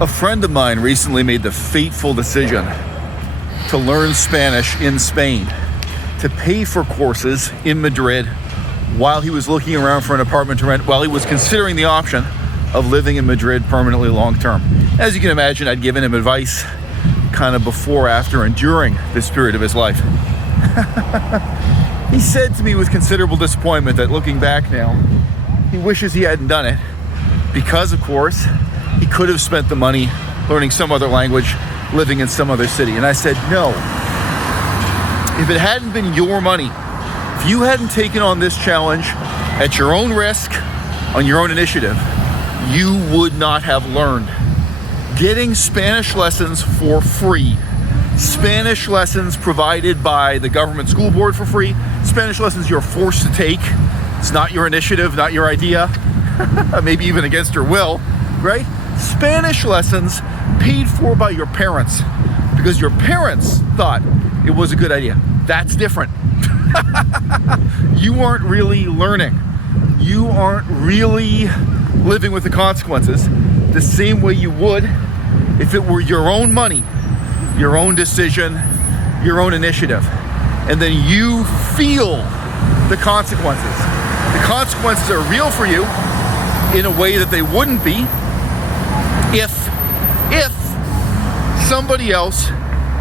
A friend of mine recently made the fateful decision to learn Spanish in Spain, to pay for courses in Madrid while he was looking around for an apartment to rent, while he was considering the option of living in Madrid permanently long term. As you can imagine, I'd given him advice kind of before, after, and during this period of his life. He said to me with considerable disappointment that looking back now, he wishes he hadn't done it because, of course, he could have spent the money learning some other language, living in some other city. And I said, no. If it hadn't been your money, if you hadn't taken on this challenge at your own risk, on your own initiative, you would not have learned. Getting Spanish lessons for free, Spanish lessons provided by the government school board for free, Spanish lessons you're forced to take. It's not your initiative, not your idea, maybe even against your will, right? Spanish lessons paid for by your parents because your parents thought it was a good idea. That's different. You aren't really learning. You aren't really living with the consequences the same way you would if it were your own money, your own decision, your own initiative. And then you feel the consequences. The consequences are real for you in a way that they wouldn't be if somebody else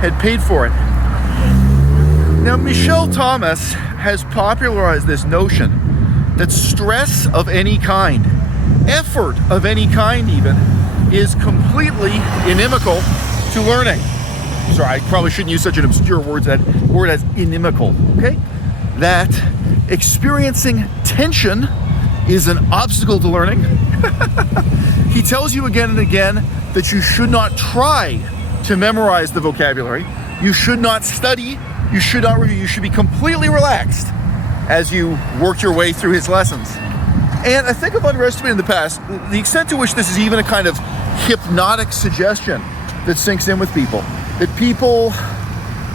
had paid for it. Now, Michel Thomas has popularized this notion that stress of any kind, effort of any kind even, is completely inimical to learning. Sorry, I probably shouldn't use such an obscure word as inimical, okay? That experiencing tension is an obstacle to learning. He tells you again and again that you should not try to memorize the vocabulary. You should not study. You should not review. You should be completely relaxed as you work your way through his lessons. And I think I've underestimated in the past the extent to which this is even a kind of hypnotic suggestion that sinks in with people. That people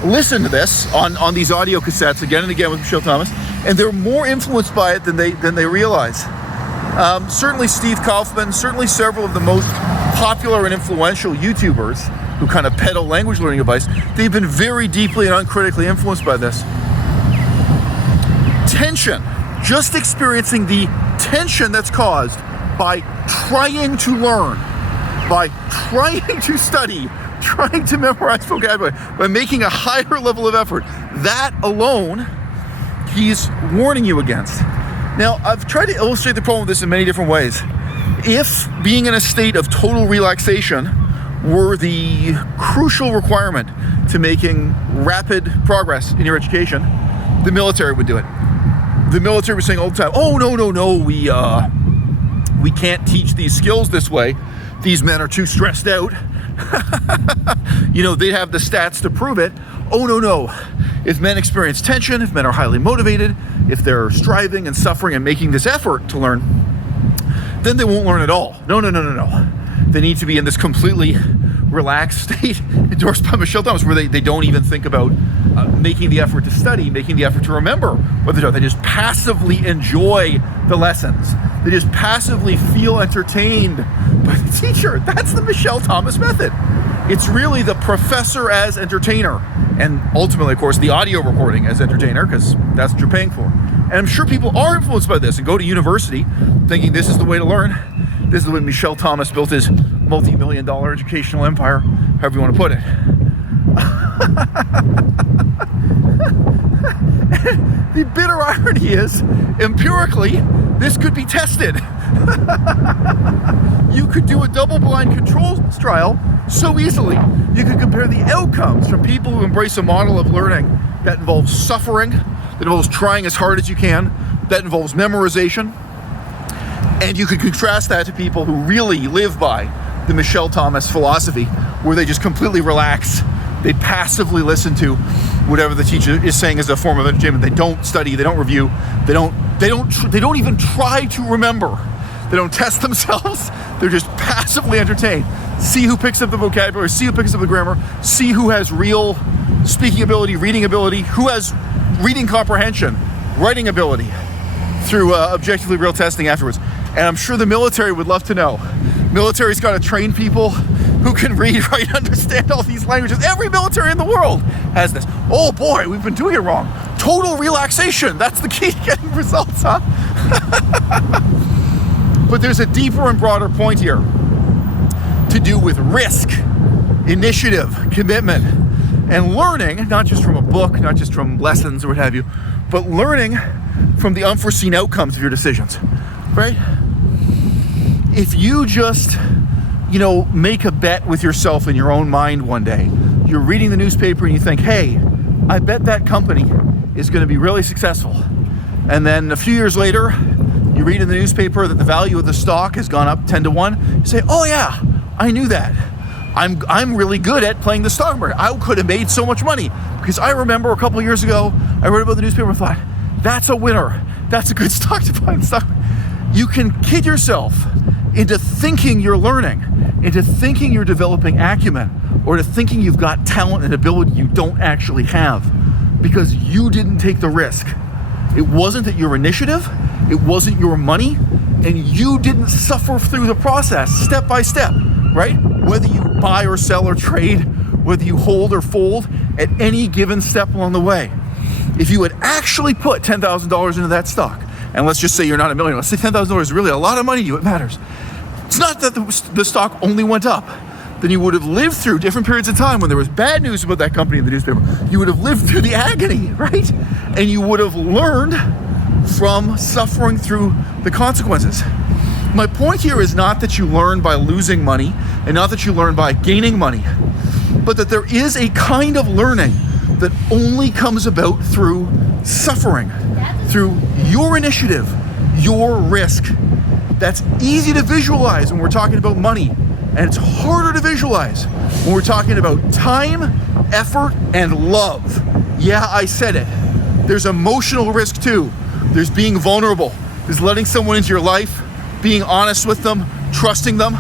listen to this on these audio cassettes again and again with Michel Thomas, and they're more influenced by it than they realize. Certainly Steve Kaufman, certainly several of the most popular and influential YouTubers who kind of peddle language learning advice, they've been very deeply and uncritically influenced by this. Tension, just experiencing the tension that's caused by trying to learn, by trying to study, trying to memorize vocabulary, by making a higher level of effort, that alone, he's warning you against. Now, I've tried to illustrate the problem with this in many different ways. If being in a state of total relaxation were the crucial requirement to making rapid progress in your education, the military would do it. The military was saying all the time, oh, no, we can't teach these skills this way. These men are too stressed out. They'd have the stats to prove it. Oh, no. If men experience tension, if men are highly motivated, if they're striving and suffering and making this effort to learn, then they won't learn at all. No. They need to be in this completely relaxed state, endorsed by Michel Thomas, where they don't even think about making the effort to study, making the effort to remember what they're doing. They just passively enjoy the lessons. They just passively feel entertained by the teacher. That's the Michel Thomas method. It's really the professor as entertainer, and ultimately, of course, the audio recording as entertainer, because that's what you're paying for. And I'm sure people are influenced by this and go to university thinking this is the way to learn. This is the way Michel Thomas built his multi-million-dollar educational empire, however you want to put it. The bitter irony is, empirically, this could be tested. You could do a double-blind controls trial so easily. You could compare the outcomes from people who embrace a model of learning that involves suffering, that involves trying as hard as you can, that involves memorization, and you could contrast that to people who really live by the Michel Thomas philosophy, where they just completely relax. They passively listen to whatever the teacher is saying as a form of entertainment. They don't study. They don't review. They don't even try to remember. They don't test themselves. They're just passively entertained. See who picks up the vocabulary. See who picks up the grammar. See who has real speaking ability, reading ability. Who has reading comprehension, writing ability, through objectively real testing afterwards. And I'm sure the military would love to know. Military's got to train people who can read, write, understand all these languages. Every military in the world has this. Oh boy, we've been doing it wrong. Total relaxation. That's the key to getting results, huh? But there's a deeper and broader point here to do with risk, initiative, commitment, and learning, not just from a book, not just from lessons or what have you, but learning from the unforeseen outcomes of your decisions, right? If you just, make a bet with yourself in your own mind one day, you're reading the newspaper and you think, hey, I bet that company is going to be really successful. And then a few years later, you read in the newspaper that the value of the stock has gone up 10 to 1. You say, oh yeah, I knew that. I'm really good at playing the stock market. I could have made so much money because I remember a couple of years ago, I read about the newspaper and thought, that's a winner. That's a good stock to buy in the stock. You can kid yourself into thinking you're learning, into thinking you're developing acumen, or to thinking you've got talent and ability you don't actually have because you didn't take the risk. It wasn't that your initiative, it wasn't your money, and you didn't suffer through the process step by step, right? Whether you buy or sell or trade, whether you hold or fold at any given step along the way. If you had actually put $10,000 into that stock, and let's just say you're not a millionaire, let's say $10,000 is really a lot of money to you, it matters. It's not that the stock only went up. Then you would have lived through different periods of time when there was bad news about that company in the newspaper. You would have lived through the agony, right? And you would have learned from suffering through the consequences. My point here is not that you learn by losing money and not that you learn by gaining money, but that there is a kind of learning that only comes about through suffering, through your initiative, your risk. That's easy to visualize when we're talking about money, and it's harder to visualize when we're talking about time, effort, and love. Yeah, I said it. There's emotional risk too. There's being vulnerable. There's letting someone into your life, being honest with them, trusting them.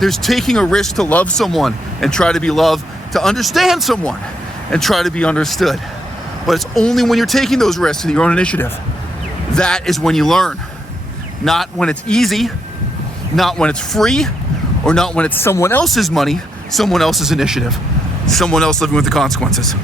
There's taking a risk to love someone and try to be loved, to understand someone and try to be understood. But it's only when you're taking those risks in your own initiative. That is when you learn. Not when it's easy, not when it's free, or not when it's someone else's money, someone else's initiative, someone else living with the consequences.